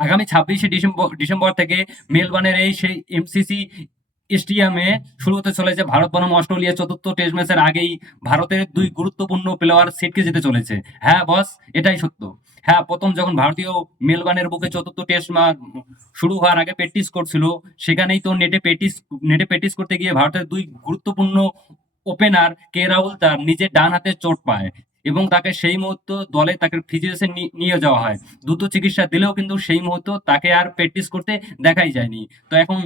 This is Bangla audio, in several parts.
আগামী 26শে ডিসেম্বর থেকে মেলবোর্নের এই সেই এমসিসি স্টেডিয়ামে শুরু হতে চলেছে ভারত বনাম অস্ট্রেলিয়া চতুর্থ টেস্ট ম্যাচের আগেই ভারতের দুই গুরুত্বপূর্ণ প্লেয়ার ছিটকে যেতে চলেছে। হ্যাঁ বস, এটাই সত্য। হ্যাঁ, প্রথম যখন ভারতীয় মেলবোর্নের বুকে চতুর্থ টেস্ট শুরু হওয়ার আগে প্র্যাকটিস করছিল, সেখানেই তো নেটে প্র্যাকটিস করতে গিয়ে ভারতের দুই গুরুত্বপূর্ণ ওপেনার কে রাহুল তার নিজের ডান হাতে চোট পায় এবং তাকে সেই মুহূর্তে দলে তাকে ফিজিওতে নিয়ে যাওয়া হয়। দ্রুত চিকিৎসা দিলেও কিন্তু সেই মুহূর্তে তাকে আর প্র্যাকটিস করতে দেখাই যায়নি। তো এখন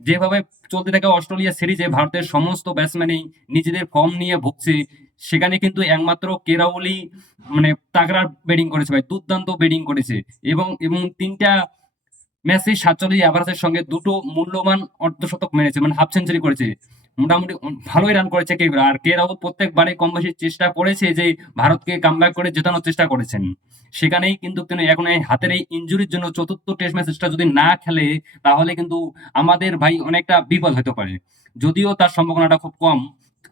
যেভাবে চলতে থাকে অস্ট্রেলিয়া সিরিজে ভারতের সমস্ত ব্যাটসম্যানই নিজেদের ফর্ম নিয়ে ভুগছে, সেখানে কিন্তু একমাত্র কে রাহুলই মানে তাগড়া ব্যাটিং করেছে ভাই, দুর্দান্ত ব্যাটিং করেছে এবং এবং তিনটা ম্যাচে 47 এভারেজের সঙ্গে দুটো মূল্যবান অর্ধশতক মেরেছে, মানে হাফ সেঞ্চুরি করেছে। মোটামুটি ভালোই রান করেছে কে, আর কে রাহুল প্রত্যেকবারে কম বেশি চেষ্টা করেছে যে ভারতকে কামব্যাক করে জেতানোর চেষ্টা করেছেন। সেখানেই কিন্তু তিনি এখন এই হাতের এই ইনজুরির জন্য চতুর্থ টেস্ট ম্যাচটা যদি না খেলে, তাহলে কিন্তু আমাদের ভাই অনেকটা বিপদ হতে পারে। যদিও তার সম্ভাবনাটা খুব কম,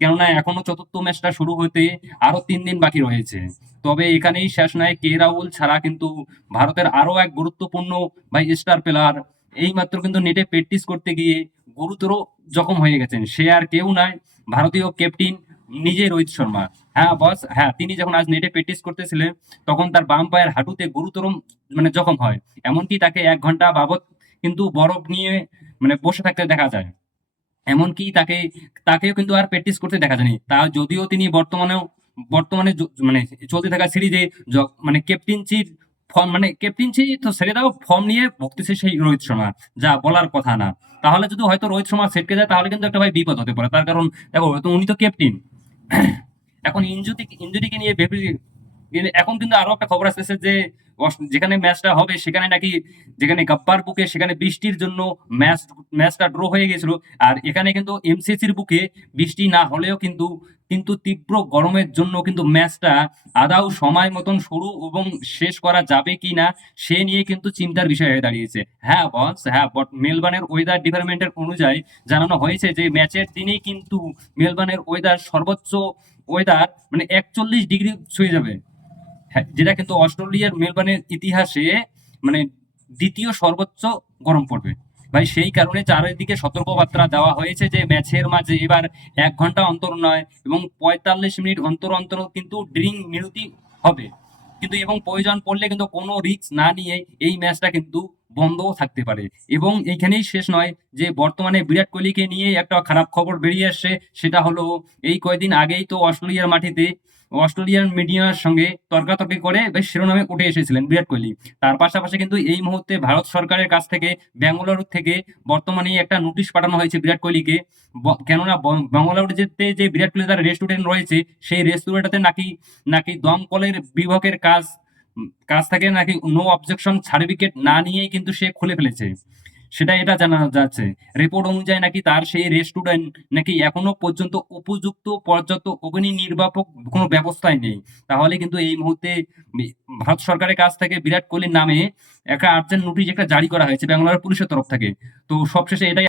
কেননা এখনো চতুর্থ ম্যাচটা শুরু হতে আরো 3 দিন বাকি রয়েছে। তবে এখানেই শেষ নয়, কে রাহুল ছাড়া কিন্তু ভারতের আরো এক গুরুত্বপূর্ণ ভাই স্টার প্লেয়ার এইমাত্র কিন্তু নেটে প্র্যাকটিস করতে গিয়ে গুরুতর জখম হয়ে গেছেন। সে আর কেউ নয়, ভারতীয় ক্যাপ্টেন নিজে রোহিত শর্মা। হ্যাঁ বস, হ্যাঁ, তিনি যখন আজ নেটে প্র্যাকটিস করতেছিলেন, তখন তার বাম পায়ের হাঁটুতে গুরুতর মানে জখম হয়। এমনকি তাকে 1 ঘন্টা বাবদ কিন্তু বরফ নিয়ে মানে বসে থাকতে দেখা যায়। এমনকি তাকেও কিন্তু আর প্র্যাকটিস করতে দেখা যায়নি। তা যদিও তিনি বর্তমানে মানে চলতে থাকা সিরিজে মানে ক্যাপ্টেন্সি তো ছেড়ে দাও, ফর্ম নিয়ে ভুগতেছে সেই রোহিত শর্মা, যা বলার কথা না। তাহলে যদি হয়তো রোহিত শর্মা ছেটকে যায়, তাহলে কিন্তু একটা ভাই বিপদ হতে পারে। তার কারণ দেখো, তো উনি তো ক্যাপ্টেন। এখন ইনজুরিকে নিয়ে ভেবে এখন কিন্তু আরো একটা খবর আসতেছে যে যেখানে ম্যাচটা হবে সেখানে নাকি, যেখানে গাব্বার বুকে সেখানে বৃষ্টির জন্য ম্যাচটা ড্র হয়ে গেছিল। আর এখানে কিন্তু এমসিসির বুকে বৃষ্টি না হলেও কিন্তু কিন্তু তীব্র গরমের জন্য কিন্তু ম্যাচটা আদৌ সময় মতন শুরু এবং শেষ করা যাবে কিনা সে নিয়ে কিন্তু চিন্তার বিষয় হয়ে দাঁড়িয়েছে। হ্যাঁ বস, হ্যাঁ, মেলবোর্নের ওয়েদার ডিপার্টমেন্টের অনুযায়ী জানানো হয়েছে যে ম্যাচের দিনেই কিন্তু মেলবোর্নের সর্বোচ্চ ওয়েদার মানে 41 ডিগ্রি ছুঁয়ে যাবে। হ্যাঁ, যেটা কিন্তু অস্ট্রেলিয়ার মেলবোর্নের ইতিহাসে মানে দ্বিতীয় সর্বোচ্চ গরম পড়বে ভাই। সেই কারণে চারিদিকে সতর্কবার্তা দেওয়া হয়েছে যে ম্যাচের মাঝে এবার 1 ঘন্টা অন্তর নয় এবং 45 মিনিট অন্তর অন্তর কিন্তু ড্রিঙ্ক বিরতি হবে কিন্তু, এবং প্রয়োজন পড়লে কিন্তু কোনো রিস্ক না নিয়ে এই ম্যাচটা কিন্তু বন্ধও থাকতে পারে। এবং এইখানেই শেষ নয়, যে বর্তমানে বিরাট কোহলিকে নিয়ে একটা খারাপ খবর বেরিয়ে আসছে। সেটা হলো, এই কয়েকদিন আগেই তো অস্ট্রেলিয়ার মাটিতে অস্ট্রেলিয়ান মিডিয়ার সঙ্গে তর্কাতর্কি করে বেশ শিরোনামে উঠে এসেছিলেন বিরাট কোহলি। তার পাশাপাশি কিন্তু এই মুহূর্তে ভারত সরকারের কাছ থেকে বেঙ্গালুরু থেকে বর্তমানে একটা নোটিশ পাঠানো হয়েছে বিরাট কোহলিকে। কেননা বেঙ্গালুরু যেতে যে বিরাট কোহলি তার রেস্টুরেন্ট রয়েছে, সেই রেস্টুরেন্টটাতে নাকি নাকি দমকলের বিভাগের কাজ থেকে নাকি নো অবজেকশন সার্টিফিকেট না নিয়েই কিন্তু সে খুলে ফেলেছে। এটা জানানো যাচ্ছে। রিপোর্ট অনুযায়ী নাকি তার সেই রেস্টুরেন্ট নাকি এখনো পর্যন্ত উপযুক্ত পর্যাপ্ত অগ্নি নির্বাপক কোনো ব্যবস্থাই নেই। তাহলে কিন্তু এই মুহূর্তে ভারত সরকারের কাছ থেকে বিরাট কোহলির নামে একটা আর্জেন্ট নোটিশ একটা জারি করা হয়েছে বাংলার পুলিশের তরফ থেকে। তো সবশেষে এটাই